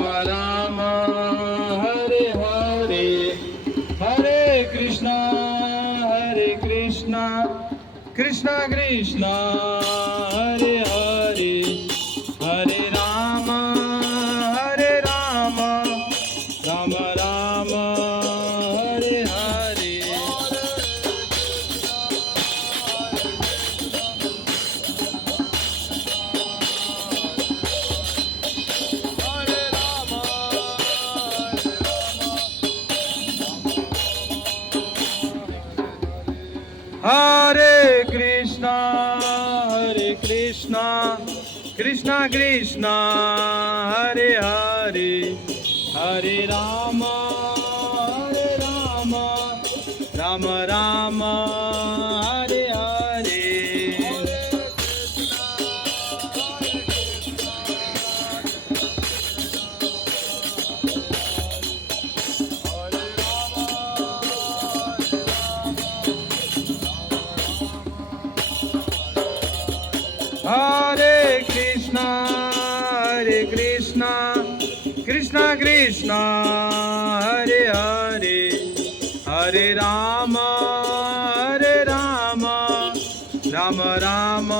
Ram Hare Hare Hare Krishna Krishna Krishna Hare Hare Hare Ram Ram Ram Hare Hare Hare Krishna Krishna Krishna Hare Hare Hare Ram Ram Ram Hare Hare Hare Krishna Krishna Krishna Hare Hare Hare Ram Ram Ram